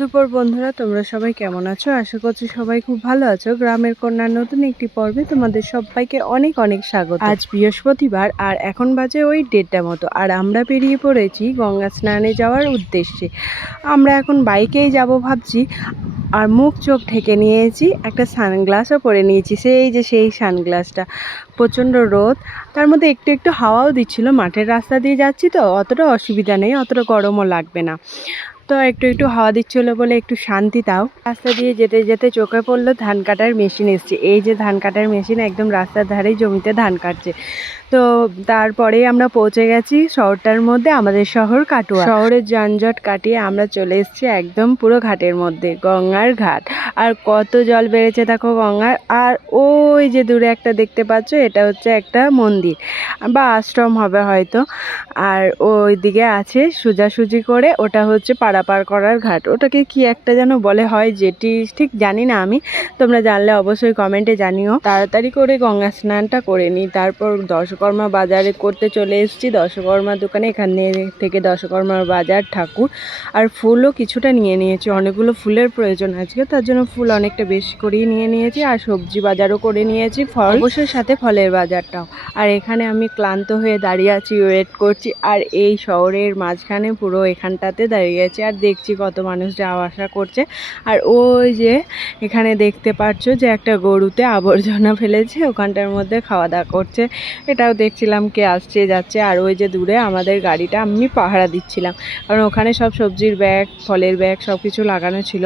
দুপুর বন্ধুরা, তোমরা সবাই কেমন আছো? আশা করছি সবাই খুব ভালো আছো। গ্রামের কন্যার নতুন একটি পর্বে তোমাদের সবাইকে অনেক অনেক স্বাগত। আজ বৃহস্পতিবার আর এখন বাজে ওই 1:30 মতো, আর আমরা বেরিয়ে পড়েছি গঙ্গা স্নানে যাওয়ার উদ্দেশ্যে। আমরা এখন বাইকেই যাব ভাবছি, আর মুখ চোখ ঢেকে নিয়েছি, একটা সানগ্লাসও পরে নিয়েছি। সেই সানগ্লাসটা, প্রচণ্ড রোদ, তার মধ্যে একটু একটু হাওয়াও দিচ্ছিল। মাঠের রাস্তা দিয়ে যাচ্ছি তো অতটা অসুবিধা নেই, অতটা গরমও লাগবে না। তো একটু একটু হাওয়া দিচ্ছিলো বলে একটু শান্তি। তাও রাস্তা দিয়ে যেতে যেতে চোখে পড়লো ধান কাটার মেশিন এসছে। এই যে ধান কাটার মেশিন একদম রাস্তার ধারেই জমিতে ধান কাটছে। তো তারপরেই আমরা পৌঁছে গেছি শহরটার মধ্যে, আমাদের শহর কাটোয়া। শহরের যানজট কাটিয়ে আমরা চলে এসেছি একদম পুরো ঘাটের মধ্যে, গঙ্গার ঘাট। আর কত জল বেড়েছে দেখো গঙ্গার। আর ওই যে দূরে একটা দেখতে পাচ্ছ, এটা হচ্ছে একটা মন্দির বা আশ্রম হবে হয়তো। আর ওই দিকে আছে সোজাসুজি করে, ওটা হচ্ছে পারাপার করার ঘাট। ওটাকে কি একটা যেন বলে হয়, যেটি ঠিক জানি না আমি, তোমরা জানলে অবশ্যই কমেন্টে জানিও। তাড়াতাড়ি করে গঙ্গা স্নানটা করে নিই, তারপর দশকর্মা বাজারে করতে চলে এসেছি। দশকর্মার দোকানে, এখানে থেকে দশকর্মার বাজার, ঠাকুর আর ফুলও কিছুটা নিয়ে নিয়েছি। অনেকগুলো ফুলের প্রয়োজন আজকে, তার জন্য ফুল অনেকটা বেশি করেই নিয়ে নিয়েছি। আর সবজি বাজারও করে নিয়েছি, ফল অবশ্যই সাথে ফলের বাজারটাও। আর এখানে আমি ক্লান্ত হয়ে দাঁড়িয়ে আছি, ওয়েট করছি। আর এই শহরের মাঝখানে পুরো এখানটাতে দাঁড়িয়ে আছি, আর দেখছি কত মানুষ যাওয়া আসা করছে। আর ওই যে এখানে দেখতে পাচ্ছ যে একটা গরুতে আবর্জনা ফেলেছে, ওখানটার মধ্যে খাওয়া দাওয়া করছে। এটাও দেখছিলাম কে আসছে যাচ্ছে। আর ওই যে দূরে আমাদের গাড়িটা আমি পাহারা দিচ্ছিলাম, কারণ ওখানে সব সবজির ব্যাগ, ফলের ব্যাগ সব কিছু লাগানো ছিল।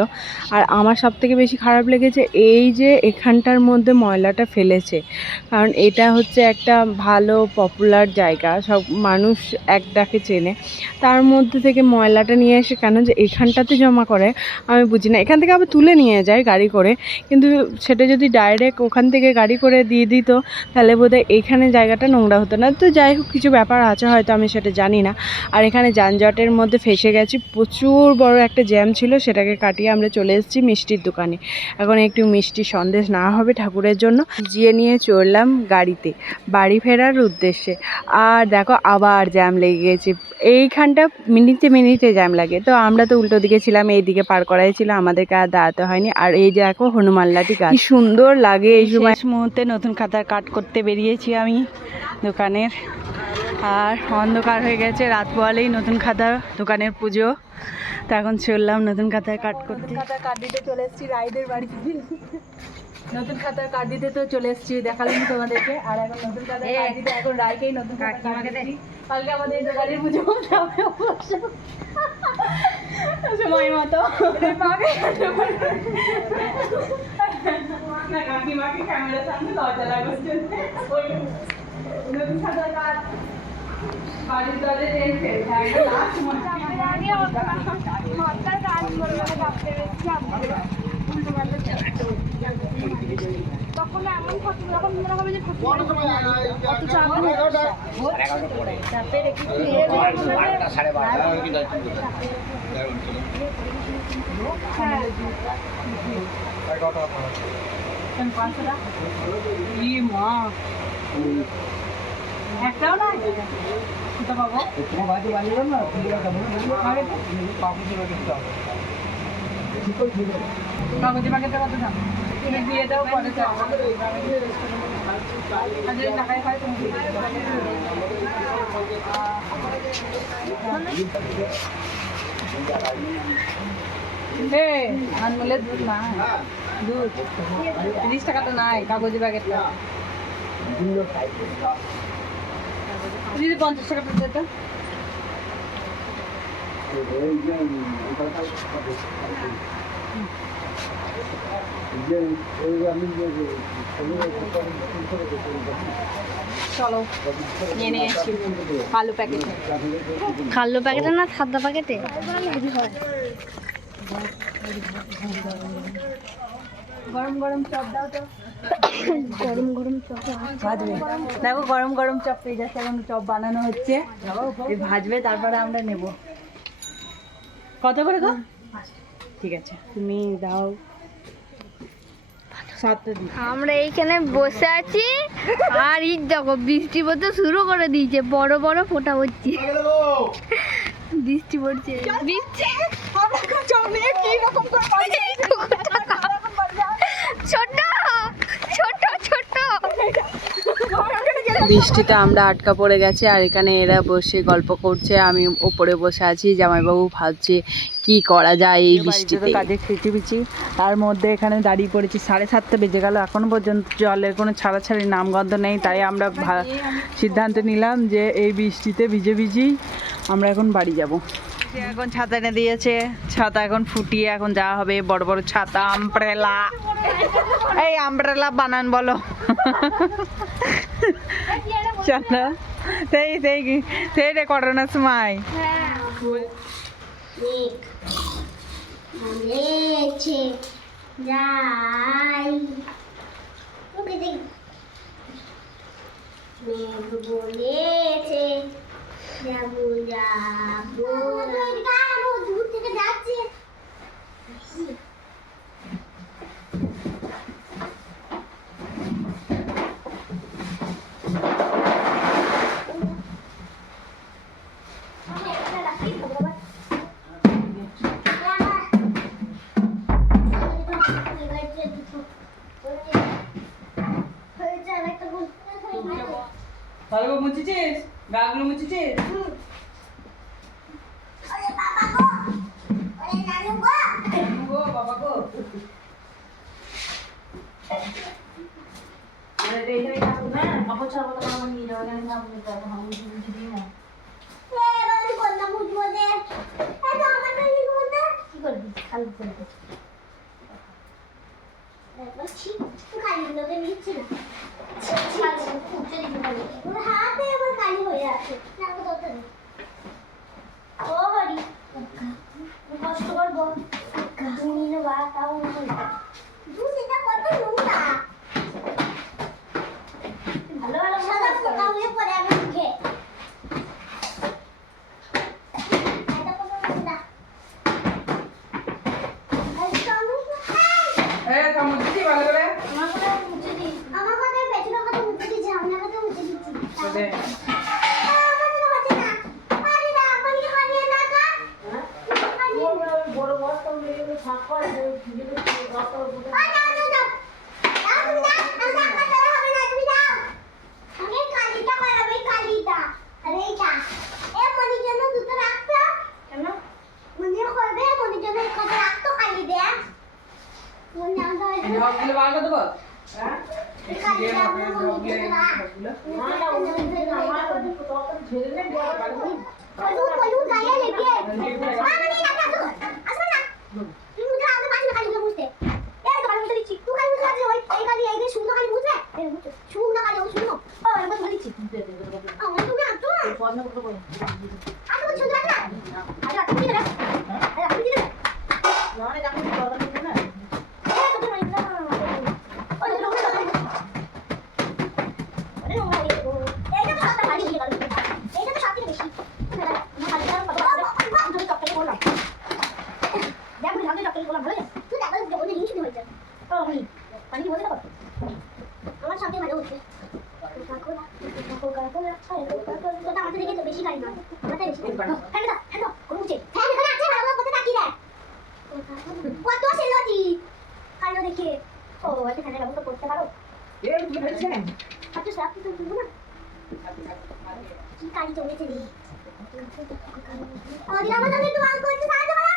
আর আমার সব থেকে বেশি খারাপ লেগেছে এই যে এখানটার মধ্যে ময়লাটা ফেলেছে, কারণ এটা হচ্ছে একটা ভালো পপুলার জায়গা, সব মানুষ এক ডাকে চেনে। তার মধ্যে থেকে ময়লাটা নিয়ে এসে কেন যে এখানটাতে জমা করে আমি বুঝি না। এখান থেকে আবার তুলে নিয়ে যায় গাড়ি করে, কিন্তু সেটা যদি ডাইরেক্ট ওখান থেকে গাড়ি করে দিয়ে দিত তাহলে বোধহয় এইখানে জায়গাটা নোংরা হতো না। তো যাই হোক, কিছু ব্যাপার আছে হয়তো, আমি সেটা জানি না। আর এখানে যানজটের মধ্যে ফেসে গেছি, প্রচুর বড় একটা জ্যাম ছিল, সেটাকে কাটিয়ে আমরা চলে এসেছি মিষ্টির দোকানে। এখন একটু মিষ্টি সন্দেশ না হবে ঠাকুরের জন্য, ভিজিয়ে নিয়ে চললাম গাড়িতে বাড়ি ফেরার উদ্দেশ্যে। আর দেখো আবার জ্যাম লেগে গেছে, এইখানটা মিনিটে মিনিটে জ্যাম লাগে। তো আমরা তো উল্টো দিকে ছিলাম, এই দিকে পার করাই ছিল, আমাদেরকে আর দাঁড়াতে হয়নি। আর এই যে দেখো হনুমানলাটি গাছ, কি সুন্দর লাগে এই সময়। মুহূর্তে নতুন খাতার কাট করতে বেরিয়েছি আমি দোকানের, আর অন্ধকার হয়ে গেছে, রাত পোয়ালেই নতুন খাতা দোকানের পুজো। তো এখন চললাম নতুন খাতার কাট করতে। খাতার কাট দিতে চলে এসেছি রাইদের বাড়িতে, নতুন খাতার কাট দিতে তো চলে এসেছি, দেখালাম তোমাদেরকে। আর এখন নতুন খাতার কাট দিতে এখন রাইকেই নতুন খাতা কাট দিচ্ছি। কালকে আমাদের দোকানের পুজো সময় মতো কাকিমাকে ক্যামেরার সামনে দরজা লাগাচ্ছে। নতুন খাতার কাট বাড়ির দরজা টেনছে তখন এমন যখন মনে হবে যে একটাও না পাবো কাগজে পাকেটে কত দাম তুমি দিয়ে দাও, পরে টাকায় হয় তুমি আনমূলের দুধ না, দুধ 30 টাকাটা নাই, কাগজে প্যাকেটটা দিদি 50 টাকা পেতে। চলো নিয়ে নিয়েছি কালো প্যাকেটে, কালো প্যাকেটে না সাদা প্যাকেটে। গরম গরম চপ দাও তো, গরম গরম চপ ভাজবে। দেখো গরম গরম চপ পেয়ে যাচ্ছে, এখন চপ বানানো হচ্ছে, ভাজবে, তারপরে আমরা নেব। কত করে গো? ঠিক আছে তুমি দাও। আমরা এইখানে বসে আছি, আর ঈদ দেখো বৃষ্টি পড়তে শুরু করে দিয়েছে, বড় বড় ফোঁটা পড়ছে, বৃষ্টি পড়ছে, বৃষ্টি। বৃষ্টিতে আমরা আটকা পড়ে গেছি, আর এখানে এরা বসে গল্প করছে, আমি ওপরে বসে আছি। জামাইবাবু ভাবছে কি করা যায় এই বৃষ্টিতে। কাজে খিচিবিচি, তার মধ্যে এখানে দাঁড়িয়ে পড়েছি। 7:30 বেজে গেল, এখনো পর্যন্ত জলের কোনো ছাড়াছাড়ি নামগন্ধ নেই। তাই আমরা সিদ্ধান্ত নিলাম যে এই বৃষ্টিতে ভিজে ভিজেই আমরা এখন বাড়ি যাব। এখন ছাতা এনে দিয়েছে, ছাতা এখন ফুটিয়ে এখন যাওয়া হবে। বড় বড় ছাতা, আমব্রেলা। এই আমব্রেলা বানান বলো। চলো সেই সেই সেই রে করোনার সময় বলেছে যাই, মেঘ বলেছে যাবো যাবো, দূর থেকে যাচ্ছে। ভালো মুছেছিস? গাগুলো মুছেছিস? ওরে বাবা গো, ওরে নানু গো, গো বাবা গো। আরে রে রে কাকু না, অপচা বলা আমার নিয়ে যাওয়া যায় না, আমি তো এখন মুছে দিই না। এ বল কোনটা মুছবো দে, এই তো আমার কাছে কোনটা কি করবি খালি করবি। বলছি তুই কালিগুলোকে নিচ্ছি না, মুছে দিবি বলে ওর হাতে আমার কালি হয়ে আছে না, তো তো ও হরি কষ্ট করবো তুমি নেবা তাও দুধটা কত নোংরা, ভালো ভালো সাদা পোকা হয়ে পড়ে আমার মুখে। আমার কথা পেছনের কথা মুছে দিচ্ছি, আমার কথা মুছে দিচ্ছি। আমার সাথে ভালো হচ্ছে বেশি গাড়ি না মাথায় বেশি হ্যাঁ দাও হ্যাঁ দাও কোন মুছে হ্যাঁ এখানে আছে ভালো করে তাকিয়ে দেখ কত সেলটি কালো দেখে ও এখানে রাখো তো করতে পারো এই কি হচ্ছে আচ্ছা সাপ তো তুমি না কি কালি জমেছে রে আমাদের আমাদের একটু আল করতে সাহায্য করো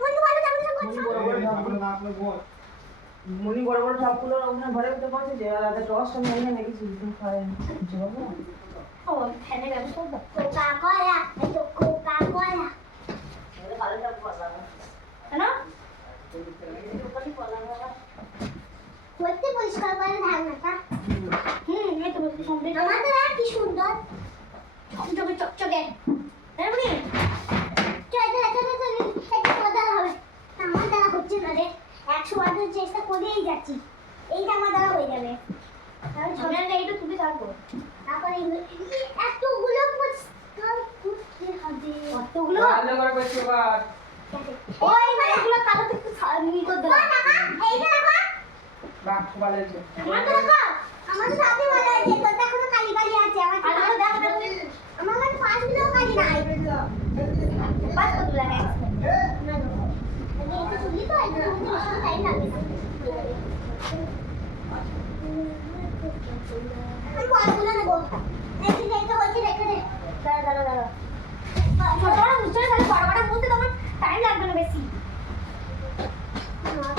বন্ধু ভালো যাবে সব করছে মুনি বড় বড় সবগুলো ওখানে ঘরে ভিতরে পৌঁছেছে, আর আগে রসটা আমি এনে রেখেছি, তুমি খায় যাবো। ও ফ্যানে ব্যবস্থা করো কোকা কোলা এই তো কোকা কোলা এটা ভালো সব কথা না না করতে পরিষ্কার করে ঢাকনাটা এই তো বলতে সম্পূর্ণ আমাদের আর কি সুন্দর চকচকে চকচকে এমনি চলে এটা কথা হবে আমার দ্বারা হচ্ছে না রে 100 বার চেষ্টা করেই যাচ্ছি এইটা আমার দ্বারা হয়ে যাবে তাহলে ঝগড়াটা এইটা তুলে থাকবো তারপরে এতগুলো পরিষ্কার করতে হবে কতগুলো ভালো করে পরিষ্কার ওই মানে এগুলো কালো একটু ই করে দাও এইটা রাখো বাহ ভালো হয়েছে আমাকে রাখো আমাদের সাথে ভালো হয়েছে তোরটা এখনো কালি কালি আছে আমার আমার কাছে 5 কিলো কালি নাই 5 কত লাগে না আমি এটা শুনলি তো এটা শুনতে বেশি টাইম লাগবে না আমি বলগুলো নেবো দেখি দেখতে হচ্ছে রেখে দে দাঁড়া দাঁড়া দাঁড়া ছোটরা বুঝতে পারলে বড়টা বুঝতে তোমার টাইম লাগবে না বেশি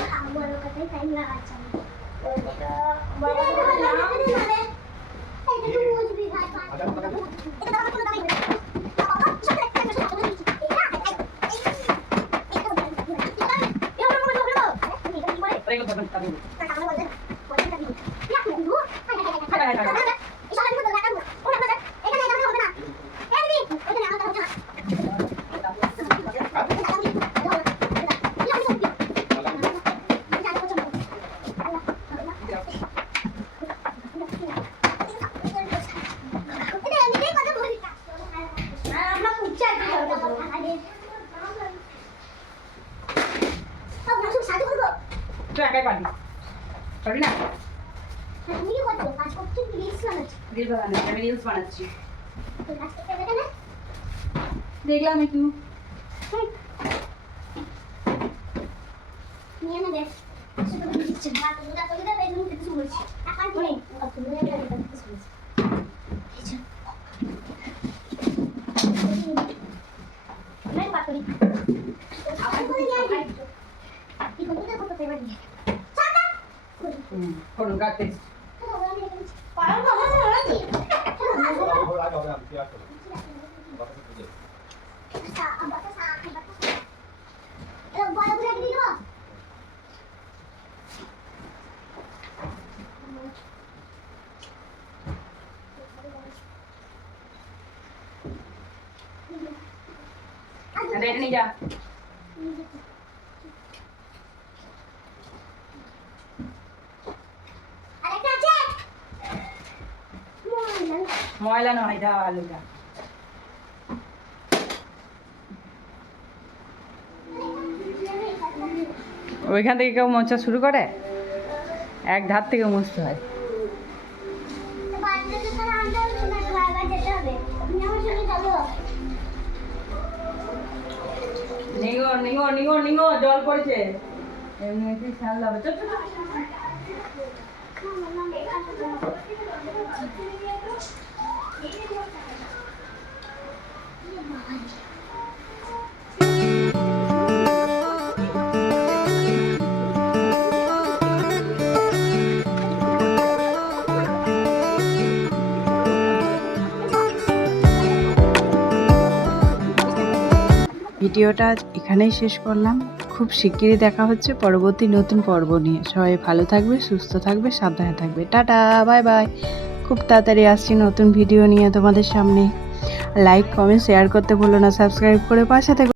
খাবো লোকটাই টাইম লাগাচ্ছে এটা বড় না মানে এটা তো বুঝবি ভাই এটা দাও কোনো দাঁড়িয়ে তুই একাই পারবি পারবি না তুমি কি করছো কাজ করছো রিলস বানাচ্ছো আমি রিলস বানাচ্ছি তো কাজ করতে হবে না দেখলাম একটু নিয়ে নেবে শুধু দিচ্ছি ভাত মুদা করে দেবে তুমি কিছু বলছি এখন তুমি তুমি এটা কিছু বলছি मैं बात करी अपन को नहीं आई ये कंप्यूटर को तो पेपर दिया सादा ফোন কাটতে पालन को ना ना जी सा अब बता सा ए बड़ा बुला के दिलो এটা নিয়ে যা আরেকটা আছে ময়লা নয় এটা আলুটা ওইখান থেকে কেউ মোছা শুরু করে এক ধার থেকে মুছতে হয় বাড়িতে তো তারা আনতে হবে না বারবার যেতে হবে তুমি আমার সঙ্গে যাবো নিগো নিগো নিগো নিগো জল পড়ছে এমনি একটু খেয়াল হবে চল চল ভিডিওটা আজ এখানেই শেষ করলাম। খুব শিগগিরই দেখা হচ্ছে পরবর্তী নতুন পর্ব নিয়ে। সবাই ভালো থাকবে, সুস্থ থাকবে, সাবধানে থাকবে। Tata, bye bye. খুব তাড়াতাড়ি আসছি নতুন ভিডিও নিয়ে তোমাদের সামনে। লাইক, কমেন্ট, শেয়ার করতে ভুলো না। সাবস্ক্রাইব করে পাশে থেকো।